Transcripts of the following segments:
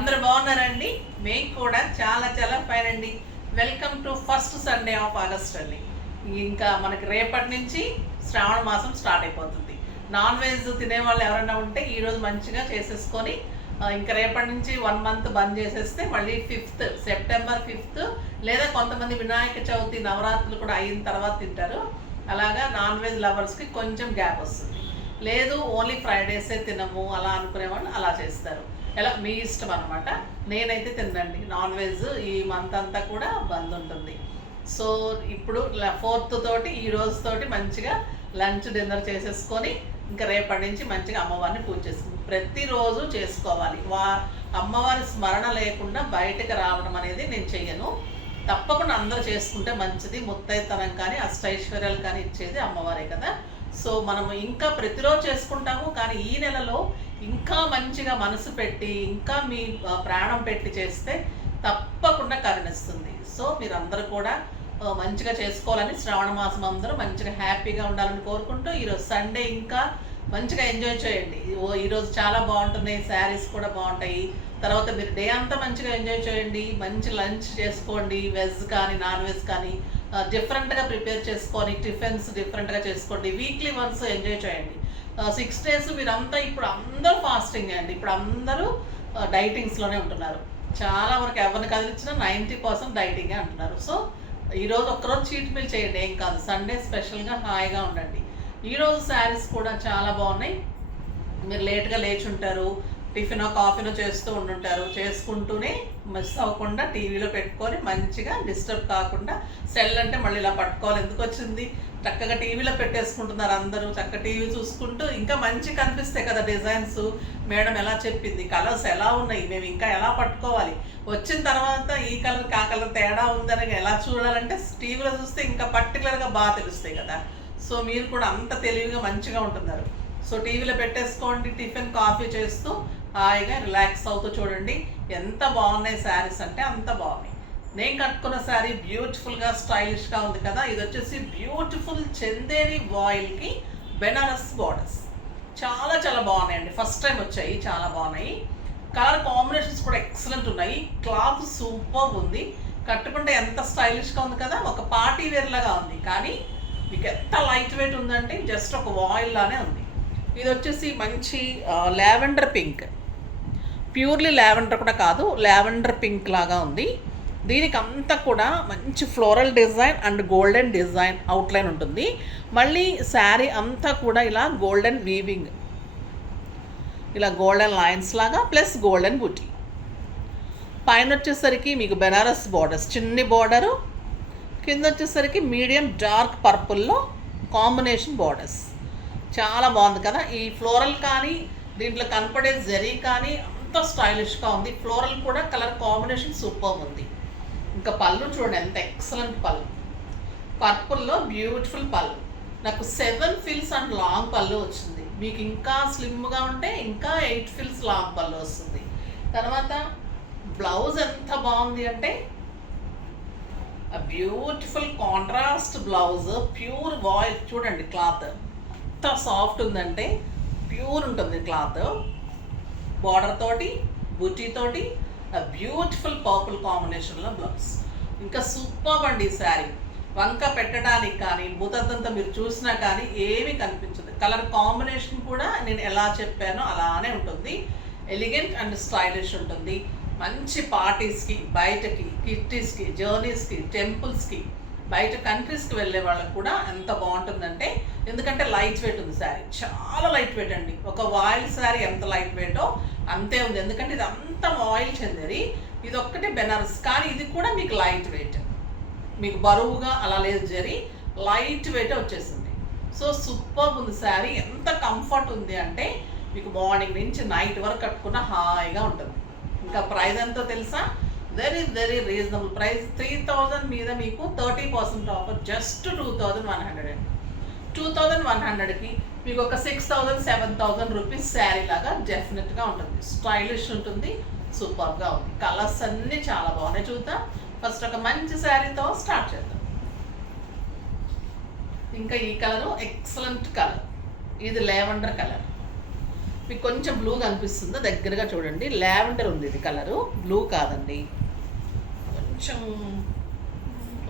అందరూ బాగున్నారండి. మేము కూడా చాలా చాలా ఫైన్ అండి. Welcome to first Sunday off August అండి. ఇంకా మనకి రేపటి నుంచి శ్రావణ మాసం స్టార్ట్ అయిపోతుంది. నాన్ వెజ్ తినేవాళ్ళు ఎవరైనా ఉంటే ఈరోజు మంచిగా చేసేసుకొని ఇంకా రేపటి నుంచి 1 మంత్ బంద్ చేసేస్తే మళ్ళీ సెప్టెంబర్ 5 లేదా కొంతమంది వినాయక చవితి నవరాత్రులు కూడా అయిన తర్వాత తింటారు. అలాగా నాన్ వెజ్ లవర్స్కి కొంచెం గ్యాప్ వస్తుంది. లేదు ఓన్లీ ఫ్రైడేసే తినము అలా అనుకునేవాళ్ళు అలా చేస్తారు. ఎలా మీ ఇష్టం అనమాట. నేనైతే తినండి నాన్ వెజ్ ఈ మంత్ అంతా కూడా బంద్ ఉంటుంది. సో ఇప్పుడు 4th తోటి ఈ రోజుతోటి మంచిగా లంచ్ డిన్నర్ చేసేసుకొని ఇంకా రేపటి నుంచి మంచిగా అమ్మవారిని పూజ చేసుకుంటాం. ప్రతిరోజు చేసుకోవాలి. అమ్మవారి స్మరణ లేకుండా బయటకు రావడం అనేది నేను చెయ్యను. తప్పకుండా అందరూ చేసుకుంటే మంచిది. ముత్తైతనం కానీ అష్టైశ్వర్యాలు కానీ ఇచ్చేది అమ్మవారే కదా. సో మనము ఇంకా ప్రతిరోజు చేసుకుంటాము, కానీ ఈ నెలలో ఇంకా మంచిగా మనసు పెట్టి ఇంకా మీ ప్రాణం పెట్టి చేస్తే తప్పకుండా కరుణిస్తుంది. సో మీరందరూ కూడా మంచిగా చేసుకోవాలని, శ్రావణ మాసం అందరూ మంచిగా హ్యాపీగా ఉండాలని కోరుకుంటూ ఈరోజు సండే ఇంకా మంచిగా ఎంజాయ్ చేయండి. ఈరోజు చాలా బాగుంటుంది, శారీస్ కూడా బాగుంటాయి. తర్వాత మీరు డే అంతా మంచిగా ఎంజాయ్ చేయండి. మంచి లంచ్ చేసుకోండి, వెజ్ కానీ నాన్ వెజ్ కానీ డిఫరెంట్గా ప్రిపేర్ చేసుకొని టిఫిన్స్ డిఫరెంట్గా చేసుకోండి. వీక్లీ వన్స్ ఎంజాయ్ చేయండి. 6 days మీరంతా ఇప్పుడు అందరూ ఫాస్టింగ్ అండి. ఇప్పుడు అందరూ డైటింగ్స్లోనే ఉంటున్నారు. చాలా వరకు ఎవరిని కదిలించినా 90% డైటింగే అంటున్నారు. సో ఈరోజు ఒక్కరోజు చీట్ మీల్ చేయండి, ఏం కాదు. సండే స్పెషల్గా హాయిగా ఉండండి. ఈరోజు శారీస్ కూడా చాలా బాగున్నాయి. మీరు లేట్గా లేచి ఉంటారు, టిఫినో కాఫీనో చేస్తూ ఉండుంటారు. చేసుకుంటూనే మిస్ అవ్వకుండా టీవీలో పెట్టుకొని మంచిగా డిస్టర్బ్ కాకుండా, సెల్ అంటే మళ్ళీ ఇలా పట్టుకోవాలి ఎందుకు వచ్చింది, చక్కగా టీవీలో పెట్టేసుకుంటున్నారు అందరూ. చక్కగా టీవీ చూసుకుంటూ ఇంకా మంచి కనిపిస్తాయి కదా డిజైన్స్. మేడం ఎలా చెప్పింది, కలర్స్ ఎలా ఉన్నాయి, మేము ఇంకా ఎలా పట్టుకోవాలి, వచ్చిన తర్వాత ఈ కలర్ ఆ కలర్ తేడా ఉందని ఎలా చూడాలంటే టీవీలో చూస్తే ఇంకా పర్టికులర్గా బాగా తెలుస్తాయి కదా. సో మీరు కూడా అంత తెలివిగా మంచిగా ఉంటున్నారు. సో టీవీలో పెట్టేసుకోండి, టిఫిన్ కాఫీ చేస్తూ హాయిగా రిలాక్స్ అవుతూ చూడండి. ఎంత బాగున్నాయి శారీస్ అంటే అంత బాగున్నాయి. నేను కట్టుకున్న శారీ బ్యూటిఫుల్గా స్టైలిష్గా ఉంది కదా. ఇది వచ్చేసి బ్యూటిఫుల్ చందేరి వాయిల్కి బెనారస్ బార్డర్స్. చాలా చాలా బాగున్నాయండి. ఫస్ట్ టైం వచ్చాయి, చాలా బాగున్నాయి. కలర్ కాంబినేషన్స్ కూడా ఎక్సలెంట్ ఉన్నాయి. క్లాత్ సూపర్ ఉంది. కట్టుకుంటే ఎంత స్టైలిష్గా ఉంది కదా. ఒక పార్టీ వేర్ లాగా ఉంది, కానీ మీకు ఎంత లైట్ వెయిట్ ఉందంటే జస్ట్ ఒక వాయిల్ లానే ఉంది. ఇది వచ్చేసి మంచి లావెండర్ పింక్, ప్యూర్లీ లావెండర్ కూడా కాదు, లావెండర్ పింక్ లాగా ఉంది. దీనికి అంతా కూడా మంచి floral design and golden design outline ఉంటుంది. మళ్ళీ శారీ అంతా కూడా ఇలా గోల్డెన్ వీవింగ్, ఇలా గోల్డెన్ లైన్స్ లాగా ప్లస్ గోల్డెన్ బుటీ. పైన వచ్చేసరికి మీకు బెనారస్ బార్డర్స్, చిన్ని బార్డరు, కింద వచ్చేసరికి మీడియం డార్క్ పర్పుల్లో కాంబినేషన్ బార్డర్స్. చాలా బాగుంది కదా. ఈ ఫ్లోరల్ కానీ దీంట్లో కనపడే జరీ కానీ అంత స్టైలిష్గా ఉంది. ఫ్లోరల్ కూడా కలర్ కాంబినేషన్ సూపర్ ఉంది. ఇంకా పళ్ళు చూడండి ఎంత ఎక్సలెంట్ పళ్ళు, పర్పుల్లో బ్యూటిఫుల్ పళ్ళు. నాకు 7 ఫిల్స్ అండ్ లాంగ్ పళ్ళు వచ్చింది. మీకు ఇంకా స్లిమ్గా ఉంటే ఇంకా 8 ఫిల్స్ లాంగ్ పళ్ళు వస్తుంది. తర్వాత బ్లౌజ్ ఎంత బాగుంది అంటే beautiful contrast blouse, pure voile. చూడండి క్లాత్ ఎంత సాఫ్ట్ ఉందంటే ప్యూర్ ఉంటుంది క్లాత్. బార్డర్ తోటి బుటీ తోటి బ్యూటిఫుల్ పర్పుల్ కాంబినేషన్లో బ్లౌజ్. ఇంకా సూపర్ అండి ఈ శారీ. వంక పెట్టడానికి కానీ భూతద్దంతా మీరు చూసినా కానీ ఏమీ కనిపించదు. కలర్ కాంబినేషన్ కూడా నేను ఎలా చెప్పానో అలానే ఉంటుంది. ఎలిగెంట్ అండ్ స్టైలిష్ ఉంటుంది. మంచి పార్టీస్కి, బయటకి, కిట్టీస్కి, జర్నీస్కి, టెంపుల్స్కి, బయట కంట్రీస్కి వెళ్ళే వాళ్ళకి కూడా ఎంత బాగుంటుందంటే, ఎందుకంటే లైట్ వెయిట్ ఉంది శారీ, చాలా లైట్ వెయిట్ అండి. ఒక వాయిల్ శారీ ఎంత లైట్ వెయిటో అంతే ఉంది. ఎందుకంటే ఇది అంత వాయిల్ చెందేది, ఇది ఒక్కటే బెనారస్, కానీ ఇది కూడా మీకు లైట్ వెయిట్, మీకు బరువుగా అలా లేదు, జరీ లైట్ వెయిట్ వచ్చేసింది. సో సూపర్ ఉంది శారీ. ఎంత కంఫర్ట్ ఉంది అంటే మీకు మార్నింగ్ నుంచి నైట్ వరకు కట్టుకున్న హాయిగా ఉంటుంది. ఇంకా ప్రైస్ ఎంతో తెలుసా? Very reasonable price. 3000 మీద మీకు 30% ఆఫర్, జస్ట్ 2100. 2100కి మీకు ఒక 6000-7000 రూపీస్ శారీ లాగా డెఫినెట్గా ఉంటుంది. స్టైలిష్ ఉంటుంది, సూపర్గా ఉంది. కలర్స్ అన్నీ చాలా బాగున్నాయి. చూద్దాం. ఫస్ట్ ఒక మంచి శారీతో స్టార్ట్ చేద్దాం. ఇంకా ఈ కలరు ఎక్సలెంట్ కలర్. ఇది లావెండర్ కలర్. మీకు కొంచెం బ్లూ కనిపిస్తుందో దగ్గరగా చూడండి. లావెండర్ ఉంది, ఇది కలరు బ్లూ కాదండి, కొంచెం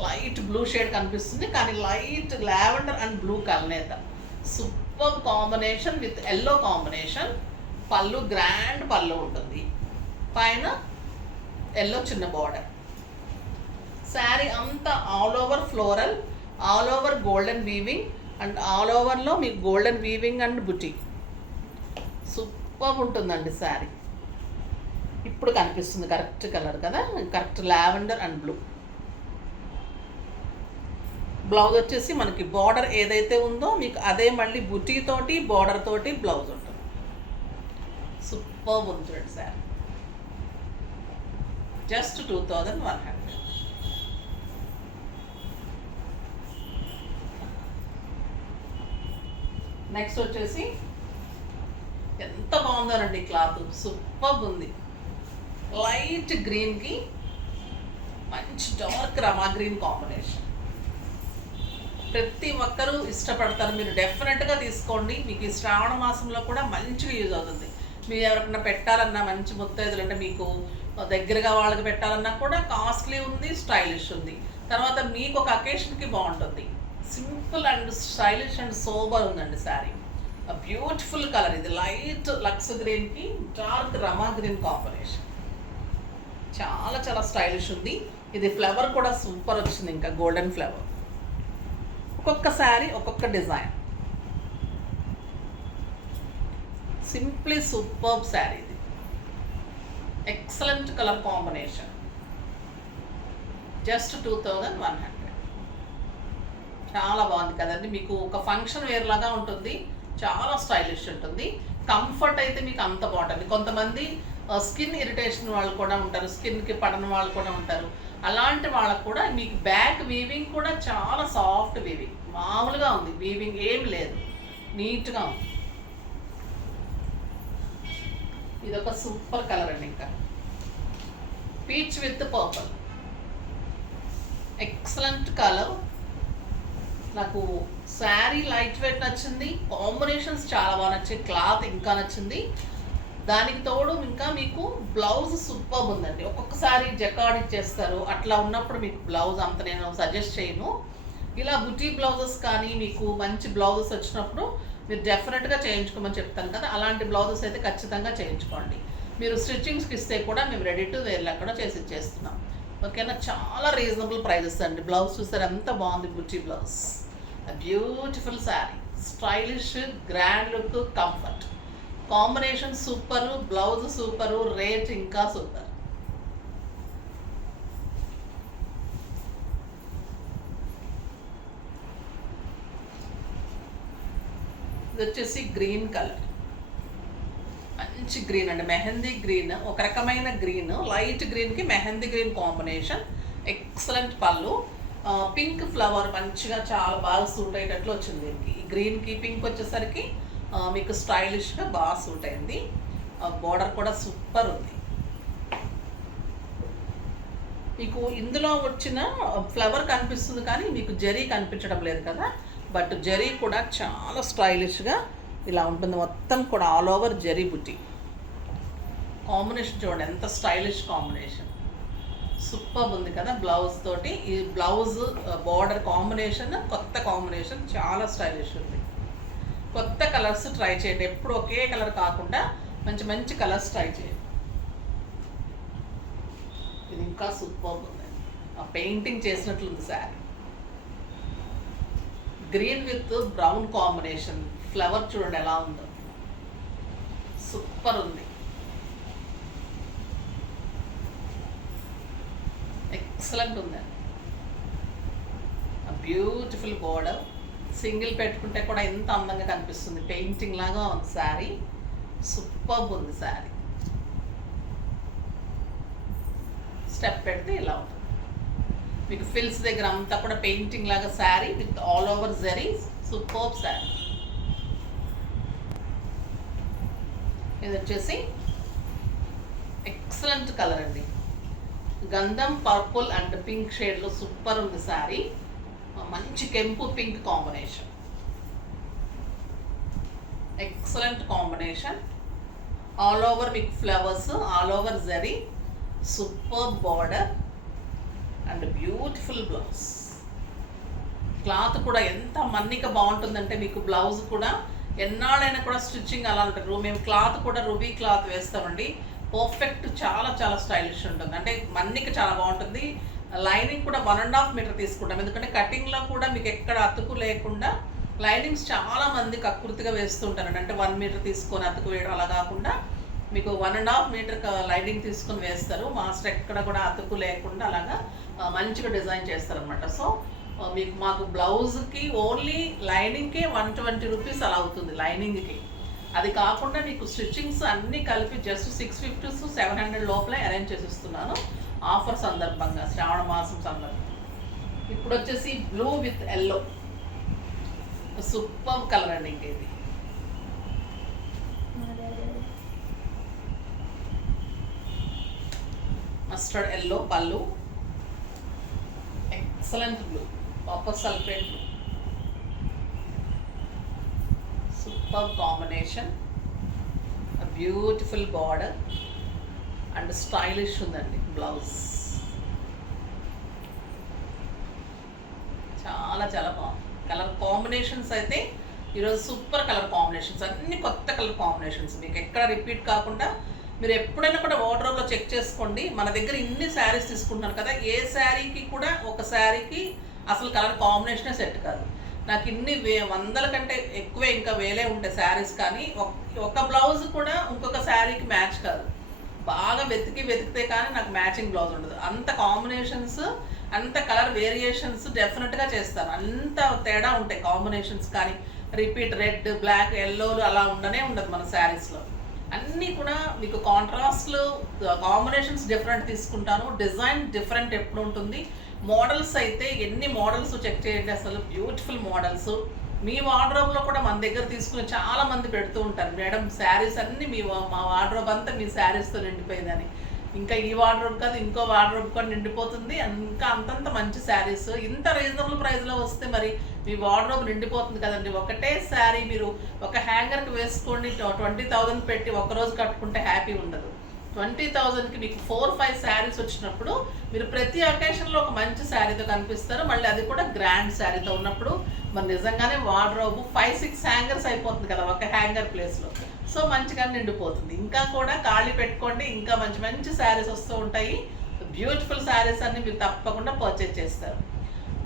లైట్ బ్లూ షేడ్ కనిపిస్తుంది, కానీ లైట్ లావెండర్ అండ్ బ్లూ కలనేత. Super combination with yellow combination. పళ్ళు గ్రాండ్ పళ్ళు ఉంటుంది, పైన ఎల్లో చిన్న బార్డర్. శారీ అంతా all over floral, all over golden weaving and all ఓవర్లో మీకు గోల్డెన్ వీవింగ్ అండ్ బుటీ. సూపర్ ఉంటుందండి శారీ. ఇప్పుడు కనిపిస్తుంది కరెక్ట్ కలర్ కదా, correct lavender and blue. Blouse వచ్చేసి మనకి బార్డర్ ఏదైతే ఉందో మీకు అదే మళ్ళీ బుటీ తోటి బార్డర్ తోటి బ్లౌజ్ ఉంటుంది. సూపర్ ఉంటుంది శారీ. జస్ట్ 2100. నెక్స్ట్ వచ్చేసి ఎంత బాగుందోనండి క్లాత్, సూపర్ ఉంది. లైట్ గ్రీన్కి మంచి డార్క్ రమా గ్రీన్ కాంబినేషన్. ప్రతి ఒక్కరూ ఇష్టపడతారు, మీరు డెఫినెట్గా తీసుకోండి. మీకు ఈ శ్రావణ మాసంలో కూడా మంచిగా యూజ్ అవుతుంది. మీరు ఎవరికైనా పెట్టాలన్నా, మంచి ముత్తైదులు అంటే మీకు దగ్గరగా వాళ్ళకి పెట్టాలన్నా కూడా కాస్ట్లీ ఉంది, స్టైలిష్ ఉంది. తర్వాత మీకు ఒక అకేషన్కి బాగుంటుంది. Simple and stylish and sober ఉందండి శారీ. బ్యూటిఫుల్ కలర్ ఇది, లైట్ లక్స్ గ్రీన్కి డార్క్ రమా గ్రీన్ కాంబినేషన్. చాలా చాలా స్టైలిష్ ఉంది. ఇది ఫ్లవర్ కూడా సూపర్ వచ్చింది, ఇంకా గోల్డెన్ ఫ్లవర్. ఒక్కొక్క శారీ ఒక్కొక్క డిజైన్. సింప్లీ సూపర్బ్ శారీ ఇది. Excellent colour combination. జస్ట్ 2100. చాలా బాగుంది కదండి. మీకు ఒక ఫంక్షన్ వేర్ లాగా ఉంటుంది, చాలా స్టైలిష్ ఉంటుంది. కంఫర్ట్ అయితే మీకు అంత బాగుంటుంది. కొంతమంది స్కిన్ ఇరిటేషన్ వాళ్ళు కూడా ఉంటారు, స్కిన్కి పడని వాళ్ళు కూడా ఉంటారు. అలాంటి వాళ్ళకు కూడా మీకు బ్యాక్ వీవింగ్ కూడా చాలా సాఫ్ట్ వీవింగ్, మామూలుగా ఉంది, వీవింగ్ ఏం లేదు, నీట్గా ఉంది. ఇదొక సూపర్ కలర్ అండి. ఇంకా peach with purple, excellent colour. నాకు శారీ లైట్ వెయిట్ నచ్చింది, కాంబినేషన్స్ చాలా బాగా నచ్చాయి, క్లాత్ ఇంకా నచ్చింది. దానికి తోడు ఇంకా మీకు బ్లౌజ్ సూపర్ ఉందండి. ఒక్కొక్కసారి జకార్డ్ ఇచ్చేస్తారు, అట్లా ఉన్నప్పుడు మీకు బ్లౌజ్ అంత నేను సజెస్ట్ చేయను. ఇలా బుటీ బ్లౌజెస్ కానీ మీకు మంచి బ్లౌజెస్ వచ్చినప్పుడు మీరు డెఫినెట్గా చేయించుకోమని చెప్తాను కదా, అలాంటి బ్లౌజెస్ అయితే ఖచ్చితంగా చేయించుకోండి. మీరు స్టిచ్చింగ్స్కి ఇస్తే కూడా మేము రెడీ టు వేర్లో కూడా చేసి ఇచ్చేస్తున్నాం. ఓకేనా, చాలా రీజనబుల్ ప్రైజెస్ అండి. బ్లౌజ్ చూసారు ఎంత బాగుంది, బుటీ blouse. Beautiful sari, stylish, grand look, comfort combination super, blouse super, rate ఇంకా సూపర్. ఇది వచ్చేసి గ్రీన్ కలర్, మంచి గ్రీన్ అండి, మెహందీ గ్రీన్, ఒక రకమైన గ్రీన్, లైట్ గ్రీన్కి మెహందీ గ్రీన్ కాంబినేషన్. ఎక్సలెంట్ పళ్ళు, పింక్ ఫ్లవర్ మంచిగా చాలా బాగా సూట్ అయ్యేటట్లు వచ్చింది దీనికి. ఈ గ్రీన్కి పింక్ వచ్చేసరికి మీకు స్టైలిష్గా బాగా సూట్ అయింది. బోర్డర్ కూడా సూపర్ ఉంది. మీకు ఇందులో వచ్చిన ఫ్లవర్ కనిపిస్తుంది కానీ మీకు జరీ కనిపించడం లేదు కదా, బట్ జరీ కూడా చాలా స్టైలిష్గా ఇలా ఉంటుంది. మొత్తం కూడా ఆల్ ఓవర్ జరీ బుటీ. కాంబినేషన్ చూడండి ఎంత స్టైలిష్ కాంబినేషన్, సూపర్ ఉంది కదా. బ్లౌజ్ తోటి ఈ బ్లౌజ్ బార్డర్ కాంబినేషన్ కొత్త కాంబినేషన్, చాలా స్టైలిష్ ఉంది. కొత్త కలర్స్ ట్రై చేయండి, ఎప్పుడు ఒకే కలర్ కాకుండా మంచి మంచి కలర్స్ ట్రై చేయండి. ఇది ఇంకా సూపర్ ఉంది, ఆ పెయింటింగ్ చేసినట్లుంది sari. Green with brown combination, flower చూడండి ఎలా ఉందో, సూపర్ ఉంది. ఎక్సలెంట్ ఉందండి. బ్యూటిఫుల్ బోర్డర్, సింగిల్ పెట్టుకుంటే కూడా ఎంత అందంగా కనిపిస్తుంది, పెయింటింగ్ లాగా ఉంది శారీ. సూపర్ ఉంది శారీ. స్టెప్ పెడితే ఇలా ఉంటుంది. మీకు ఫిల్స్ దగ్గర అంతా కూడా పెయింటింగ్ లాగా sari with all over zari, super sari. ఇది వచ్చేసి ఎక్సలెంట్ కలర్ అండి, గంధం పర్పుల్ అండ్ పింక్ షేడ్లో సూపర్ ఉంది శారీ. మంచి కెంపు pink combination, excellent combination. All over మీకు flowers, all over zari, super border and beautiful blouse. Cloth కూడా ఎంత మన్నిక బాగుంటుందంటే మీకు బ్లౌజ్ కూడా ఎన్నాళ్ళైనా కూడా స్టిచ్చింగ్ అలా ఉంటుంది. మేము క్లాత్ కూడా రూబీ క్లాత్ వేస్తామండి. పర్ఫెక్ట్, చాలా చాలా స్టైలిష్ ఉంటుంది. అంటే మన్నిక చాలా బాగుంటుంది. లైనింగ్ కూడా 1.5 మీటర్ తీసుకుంటాం, ఎందుకంటే కటింగ్లో కూడా మీకు ఎక్కడ అతుకు లేకుండా లైనింగ్స్ చాలా మంది కకృతిగా వేస్తుంటారండి. అంటే 1 మీటర్ తీసుకొని అతుకు వేయడం అలా కాకుండా మీకు 1.5 మీటర్ లైనింగ్ తీసుకొని వేస్తారు. మాస్టర్ ఎక్కడ కూడా అతుకు లేకుండా అలాగా మంచిగా డిజైన్ చేస్తారనమాట. సో మీకు మాకు బ్లౌజ్కి ఓన్లీ లైనింగ్కే 120 రూపీస్ అలా అవుతుంది లైనింగ్కి. అది కాకుండా మీకు స్టిచ్చింగ్స్ అన్నీ కలిపి జస్ట్ 650 to 700 లోపలే అరేంజ్ చేసిస్తున్నాను ఆఫర్ సందర్భంగా, శ్రావణ మాసం సందర్భంగా. ఇప్పుడు వచ్చేసి blue with yellow, super colour అండి. ఇంకేది మస్టర్డ్ ఎల్లో పళ్ళు, excellent blue, copper sulphate blue, super combination, beautiful border and stylish ఉందండి బ్లౌజ్. చాలా చాలా బాగుంది. కలర్ కాంబినేషన్స్ అయితే ఈరోజు సూపర్ కలర్ కాంబినేషన్స్, అన్ని కొత్త కలర్ కాంబినేషన్స్. మీకు ఎక్కడ రిపీట్ కాకుండా మీరు ఎప్పుడైనా కూడా వార్డ్రోబ్లో చెక్ చేసుకోండి. మన దగ్గర ఇన్ని శారీస్ తీసుకుంటున్నాను కదా, ఏ శారీకి కూడా ఒక శారీకి అసలు కలర్ కాంబినేషనే సెట్ కాదు. నాకు ఇన్ని వందల కంటే ఎక్కువే ఇంకా వేలే ఉంటాయి శారీస్, కానీ ఒక బ్లౌజ్ కూడా ఇంకొక శారీకి మ్యాచ్ కాదు. బాగా వెతికితే కానీ నాకు మ్యాచింగ్ బ్లౌజ్ ఉండదు. అంత కాంబినేషన్స్, అంత కలర్ వేరియేషన్స్ డెఫినెట్గా చేస్తాను. అంత తేడా ఉంటాయి కాంబినేషన్స్, కానీ రిపీట్ రెడ్, బ్లాక్, ఎల్లోలు అలా ఉండనే ఉండదు మన శారీస్లో. అన్నీ కూడా మీకు కాంట్రాస్ట్లు, కాంబినేషన్స్ డిఫరెంట్ తీసుకుంటాను. డిజైన్ డిఫరెంట్ ఎప్పుడు ఉంటుంది. మోడల్స్ అయితే ఎన్ని మోడల్స్ చెక్ చేయండి, అసలు బ్యూటిఫుల్ మోడల్స్. మీ వార్డ్రోబ్లో కూడా మన దగ్గర తీసుకుని చాలా మంది పెడుతూ ఉంటారు, మేడం శారీస్ అన్నీ మా వార్డ్రోబ్ అంతా మీ శారీస్తో నిండిపోయిందని. ఇంకా ఈ వార్డ్రోబ్ కాదు, ఇంకో వార్డ్రోబ్ కూడా నిండిపోతుంది. ఇంకా అంతంత మంచి శారీస్ ఇంత రీజనబుల్ ప్రైస్లో వస్తే మరి మీ వార్డ్రోబ్ నిండిపోతుంది కదండి. ఒకటే శారీ మీరు ఒక హ్యాంగర్కి వేసుకోండి, 20,000 పెట్టి ఒకరోజు కట్టుకుంటే హ్యాపీ ఉండదు. 20,000కి మీకు 4-5 శారీస్ వచ్చినప్పుడు మీరు ప్రతి అకేషన్లో ఒక మంచి శారీతో కనిపిస్తారు. మళ్ళీ అది కూడా గ్రాండ్ శారీతో ఉన్నప్పుడు మరి నిజంగానే వార్డ్రోబ్ 5-6 హ్యాంగర్స్ అయిపోతుంది కదా ఒక హ్యాంగర్ ప్లేస్లో. సో మంచిగా నిండిపోతుంది. ఇంకా కూడా ఖాళీ పెట్టుకోండి, ఇంకా మంచి మంచి శారీస్ వస్తూ ఉంటాయి. బ్యూటిఫుల్ శారీస్ అన్ని మీరు తప్పకుండా పర్చేజ్ చేస్తారు.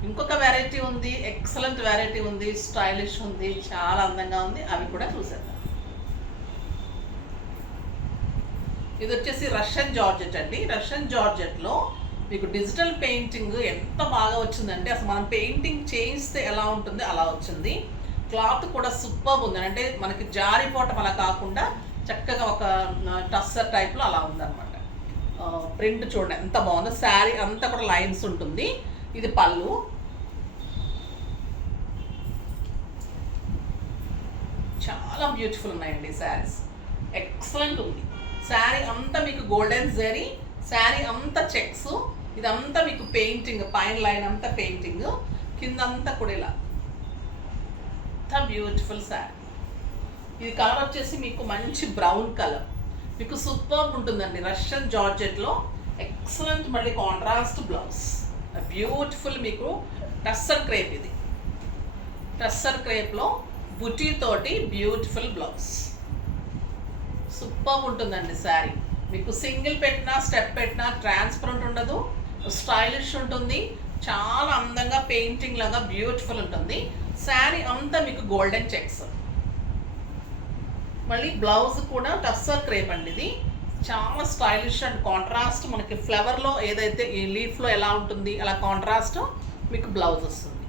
ఇంకొక వెరైటీ ఉంది, ఎక్సలెంట్ వెరైటీ ఉంది, స్టైలిష్ ఉంది, చాలా అందంగా ఉంది. అవి కూడా చూసేద్దాం. ఇది వచ్చేసి రష్యన్ జార్జెట్ అండి. రష్యన్ జార్జెట్లో మీకు డిజిటల్ పెయింటింగ్ ఎంత బాగా వచ్చిందంటే అసలు మనం పెయింటింగ్ చేయిస్తే ఎలా ఉంటుందో అలా వచ్చింది. క్లాత్ కూడా సూపర్ ఉంది. అంటే మనకి జారిపోవటం అలా కాకుండా చక్కగా ఒక టస్సర్ టైప్లో అలా ఉందన్నమాట. ప్రింట్ చూడండి ఎంత బాగుందో. శారీ అంతా కూడా లైన్స్ ఉంటుంది. ఇది పళ్ళు, చాలా బ్యూటిఫుల్ ఉన్నాయండి శారీస్. ఎక్సలెంట్ ఉంది. శారీ అంతా మీకు గోల్డెన్ జరీ, శారీ అంతా చెక్స్, ఇదంతా మీకు పెయింటింగ్, పైన లైన్ అంతా పెయింటింగ్, కింద అంతా కూడా ఇలా బ్యూటిఫుల్ శారీ. ఇది కలర్ వచ్చేసి మీకు మంచి బ్రౌన్ కలర్, మీకు సూపర్ ఉంటుందండి. రష్యన్ జార్జెట్లో ఎక్సలెంట్, మళ్ళీ కాంట్రాస్ట్ బ్లౌజ్, బ్యూటిఫుల్ మీకు టస్సర్ క్రేప్. ఇది టస్సర్ క్రేప్లో బుటీ తోటి బ్యూటిఫుల్ బ్లౌజ్, సూపర్ ఉంటుందండి శారీ. మీకు సింగిల్ పెట్టినా స్టెప్ పెట్టినా ట్రాన్స్పరెంట్ ఉండదు, స్టైలిష్ ఉంటుంది, చాలా అందంగా పెయింటింగ్ లాగా బ్యూటిఫుల్ ఉంటుంది. శారీ అంతా మీకు గోల్డెన్ చెక్స్, మళ్ళీ బ్లౌజ్ కూడా టస్సర్ క్రేప్ అండి. ఇది చాలా స్టైలిష్ అండ్ కాంట్రాస్ట్. మనకి ఫ్లవర్లో ఏదైతే ఈ లీఫ్లో ఎలా ఉంటుంది అలా కాంట్రాస్ట్ మీకు బ్లౌజ్ వస్తుంది.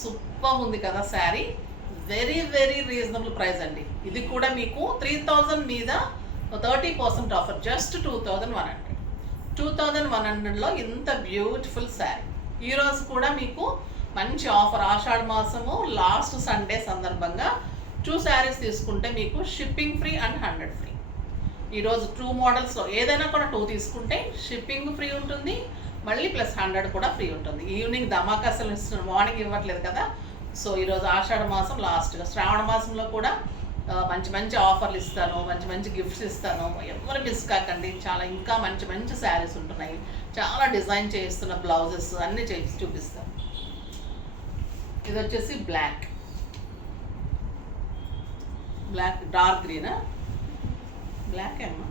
సూపర్ ఉంది కదా sari. Very very reasonable price అండి. ఇది కూడా మీకు 3,000 మీద 30% ఆఫర్, జస్ట్ 2,100. 2,100లో ఇంత బ్యూటిఫుల్ శారీ. ఈరోజు కూడా మీకు మంచి ఆఫర్, ఆషాఢ మాసము లాస్ట్ సండే సందర్భంగా 2 శారీస్ తీసుకుంటే మీకు షిప్పింగ్ ఫ్రీ అండ్ 100 ఫ్రీ. ఈరోజు 2 మోడల్స్లో ఏదైనా కూడా 2 తీసుకుంటే షిప్పింగ్ ఫ్రీ ఉంటుంది, మళ్ళీ ప్లస్ 100 కూడా ఫ్రీ ఉంటుంది. ఈవినింగ్ ధమాకా అసలు ఇస్తున్నాను, మార్నింగ్ ఇవ్వట్లేదు కదా. సో ఈరోజు ఆషాఢ మాసం లాస్ట్గా, శ్రావణ మాసంలో కూడా మంచి మంచి ఆఫర్లు ఇస్తాను, మంచి మంచి గిఫ్ట్స్ ఇస్తాను. ఎవరు మిస్ కాకండి. చాలా ఇంకా మంచి మంచి శారీస్ ఉంటున్నాయి. చాలా డిజైన్ చేస్తున్న బ్లౌజెస్ అన్నీ చేసి చూపిస్తాను. ఇది వచ్చేసి బ్లాక్ డార్క్ గ్రీనా, బ్లాక్ ఏమో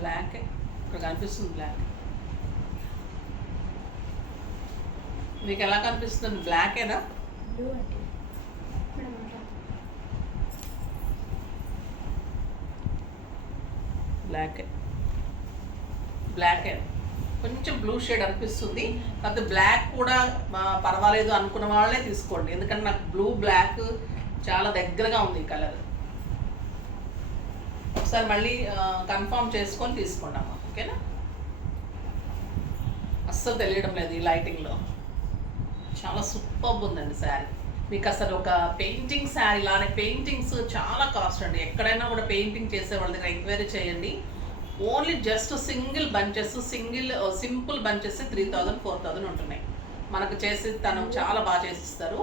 బ్లాక్ ఇక్కడ కనిపిస్తుంది. బ్లాక్ మీకు ఎలా కనిపిస్తుంది? బ్లాకేనా? బ్లాకే కొంచెం బ్లూ షేడ్ అనిపిస్తుంది. కాకపోతే బ్లాక్ కూడా పర్వాలేదు అనుకున్న వాళ్ళే తీసుకోండి, ఎందుకంటే నాకు బ్లూ బ్లాక్ చాలా దగ్గరగా ఉంది ఈ కలర్. ఒకసారి మళ్ళీ కన్ఫర్మ్ చేసుకొని తీసుకోండి అమ్మా, ఓకేనా? అస్సలు తెలియడం లేదు ఈ లైటింగ్లో. చాలా సూపర్బ్ ఉందండి శారీ. మీకు అసలు ఒక పెయింటింగ్ శారీ లానే, పెయింటింగ్స్ చాలా కాస్ట్ అండి. ఎక్కడైనా కూడా పెయింటింగ్ చేసే వాళ్ళ దగ్గర ఎంక్వైరీ చేయండి. ఓన్లీ జస్ట్ సింపుల్ బంచెస్ 3000 4000 ఉంటున్నాయి. మనకు చేసి తను చాలా బాగా చేసిస్తారు.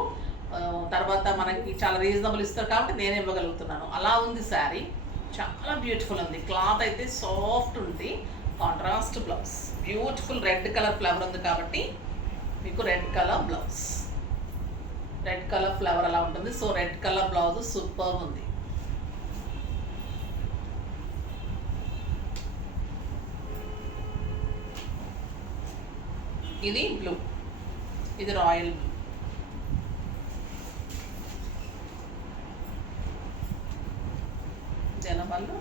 తర్వాత మనకి చాలా రీజనబుల్ ఇస్తారు కాబట్టి నేను ఇవ్వగలుగుతున్నాను. అలా ఉంది శారీ. చాలా బ్యూటిఫుల్ ఉంది. క్లాత్ అయితే సాఫ్ట్ ఉంది. Contrast blouse, beautiful red colour flower ఉంది కాబట్టి మీకు red colour blouse, red colour flower అలా ఉంటుంది. So red colour blouse super ఉంది. ఇది బ్లూ, ఇది రాయల్ బ్లూ. జనపల్లు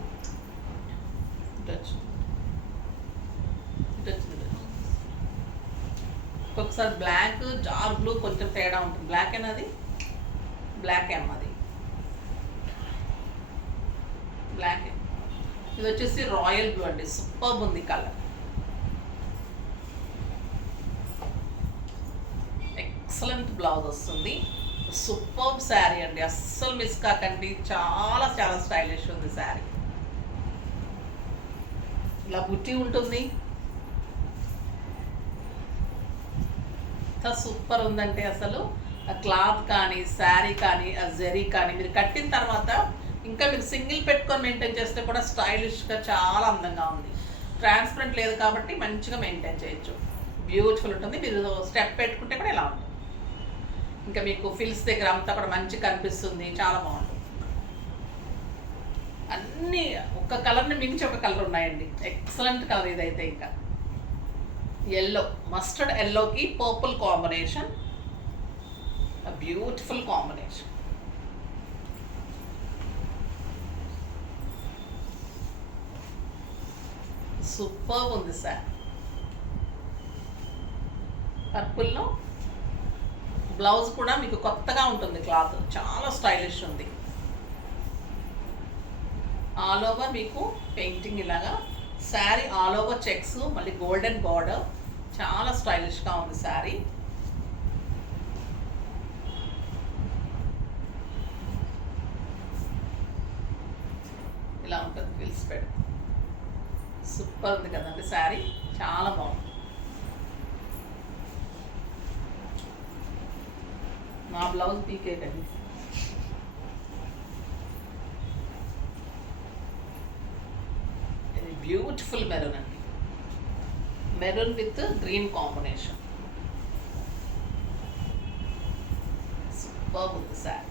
ఒకసారి బ్లాక్ డార్క్ బ్లూ కొంచెం తేడా ఉంటుంది. బ్లాక్ అది బ్లాక్ అది బ్లాక్. ఇది వచ్చేసి రాయల్ బ్లూ అండి. సూపర్ ఉంది కలర్. ఎక్సలెంట్ బ్లౌజ్ వస్తుంది. సూపర్ శారీ అండి, అస్సలు మిస్ కాకండి. చాలా చాలా స్టైలిష్ ఉంది శారీ. ఇలా బుట్టి ఉంటుంది. ఎంత సూపర్ ఉందంటే అసలు ఆ క్లాత్ కానీ, శారీ కానీ, ఆ జరీ కానీ మీరు కట్టిన తర్వాత ఇంకా మీరు సింగిల్ పెట్టుకొని మెయింటైన్ చేస్తే కూడా స్టైలిష్గా చాలా అందంగా ఉంది. ట్రాన్స్పరెంట్ లేదు కాబట్టి మంచిగా మెయింటైన్ చేయొచ్చు. బ్యూటిఫుల్ ఉంటుంది. మీరు స్టెప్ పెట్టుకుంటే కూడా ఇలా ఉంటుంది. ఇంకా మీకు ఫిల్స్ దగ్గర అంతా కూడా మంచిగా కనిపిస్తుంది. చాలా బాగుంటుంది. అన్నీ ఒక కలర్ని మించి ఒక కలర్ ఉన్నాయండి. ఎక్సలెంట్ కలర్ ఇదైతే. ఇంకా ఎల్లో, మస్టర్డ్ ఎల్లోకి purple combination, beautiful combination. Super ఉంది సార్. పర్పుల్లో బ్లౌజ్ కూడా మీకు కొత్తగా ఉంటుంది. క్లాత్ చాలా స్టైలిష్ ఉంది. ఆల్ ఓవర్ మీకు పెయింటింగ్ ఇలాగా, శారీ ఆల్ ఓవర్ చెక్స్, మళ్ళీ గోల్డెన్ బార్డర్. చాలా స్టైలిష్గా ఉంది శారీ. ఇలా ఉంటుంది ఫిల్స్ పెడ్. సూపర్ ఉంది కదండి శారీ, చాలా బాగుంది. నా బ్లౌజ్ పీకే కండి. ఇది బ్యూటిఫుల్ మెరూన్ అండి. Maroon with green combination. Super ఉంది శారీ,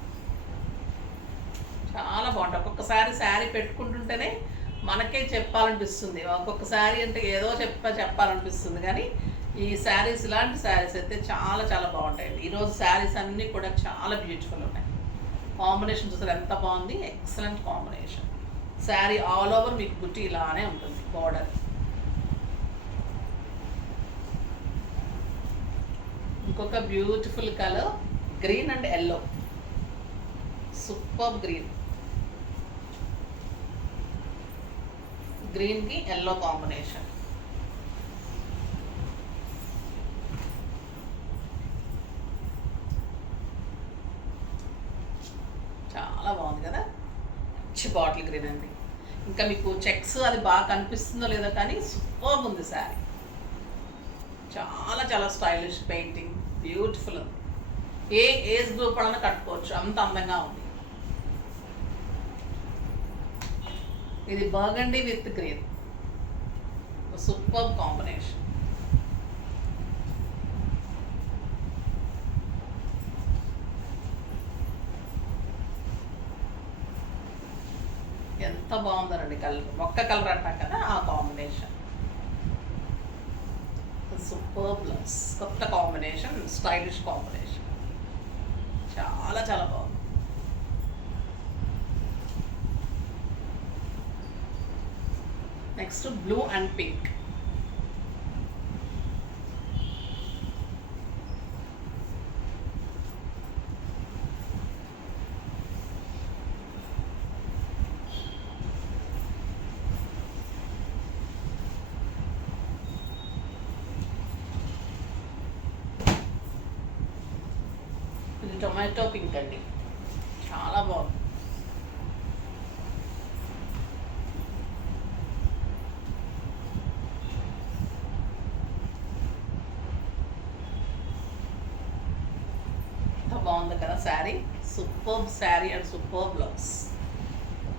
చాలా బాగుంటుంది. ఒక్కొక్కసారి శారీ పెట్టుకుంటుంటేనే మనకే చెప్పాలనిపిస్తుంది. ఒక్కొక్కసారి అంటే ఏదో చెప్పాలనిపిస్తుంది. కానీ ఈ శారీస్, ఇలాంటి శారీస్ అయితే చాలా చాలా బాగుంటాయండి. ఈరోజు శారీస్ అన్నీ కూడా చాలా బ్యూటిఫుల్ ఉన్నాయి. కాంబినేషన్ చూసారు ఎంత బాగుంది. Excellent combination. Sari all over మీకు బుట్టి ఇలానే ఉంటుంది. బార్డర్ ఇంకొక beautiful colour, green and yellow. Super green, గ్రీన్కి ఎల్లో కాంబినేషన్. చాలా బాగుంది కదా. మంచి బాటిల్ గ్రీన్ అండి. ఇంకా మీకు చెక్స్ అది బాగా కనిపిస్తుందో లేదో కానీ సూపర్ ఉంది శారీ. చాలా చాలా స్టైలిష్ పెయింటింగ్, బ్యూటిఫుల్ ఉంది. ఏ ఏజ్ గ్రూప్ వాళ్ళని కట్టుకోవచ్చు, అంత అందంగా ఉంది. ఇది burgundy with green, super combination. ఎంత బాగుందనండి కలర్, ఒక్క కలర్ అంటాం కదా ఆ కాంబినేషన్. సూపర్ ప్లస్ కొత్త కాంబినేషన్, స్టైలిష్ కాంబినేషన్, చాలా చాలా బాగుంది. Next blue and pink. ఇది టొమాటో పింక్ అండి, చాలా బాగుంది. బాగుంది కదా sari, super sari and super blouse,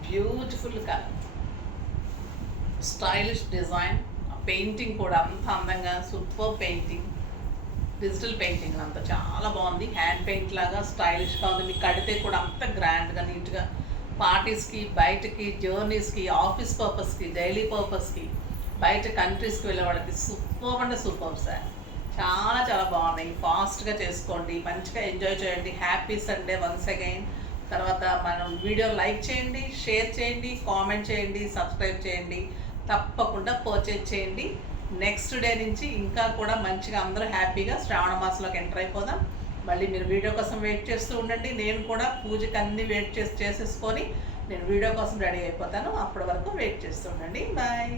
beautiful colour, stylish design, painting కూడా అంత అందంగా, సూపర్ పెయింటింగ్, డిజిటల్ పెయింటింగ్ అంతా చాలా బాగుంది. హ్యాండ్ పెయింట్ లాగా స్టైలిష్గా ఉంది. మీకు కడితే కూడా అంత గ్రాండ్గా నీట్గా పార్టీస్కి, బయటకి, జర్నీస్కి, ఆఫీస్ పర్పస్కి, డైలీ పర్పస్కి, బయట కంట్రీస్కి వెళ్ళే వాళ్ళకి సూపర్ అంటే సూపర్ సార్. చాలా చాలా బాగున్నాయి. ఫాస్ట్గా చేసుకోండి, మంచిగా ఎంజాయ్ చేయండి. Happy Sunday once again. తర్వాత మనం వీడియో లైక్ చేయండి, షేర్ చేయండి, కామెంట్ చేయండి, సబ్స్క్రైబ్ చేయండి, తప్పకుండా పర్చేజ్ చేయండి. నెక్స్ట్ డే నుంచి ఇంకా కూడా మంచిగా అందరూ హ్యాపీగా శ్రావణ మాసంలోకి ఎంటర్ అయిపోదాం. మళ్ళీ మీరు వీడియో కోసం వెయిట్ చేస్తూ ఉండండి. నేను కూడా పూజకి అన్నీ చేసేసుకొని నేను వీడియో కోసం రెడీ అయిపోతాను. అప్పటి వరకు వెయిట్ చేస్తూ ఉండండి. బాయ్.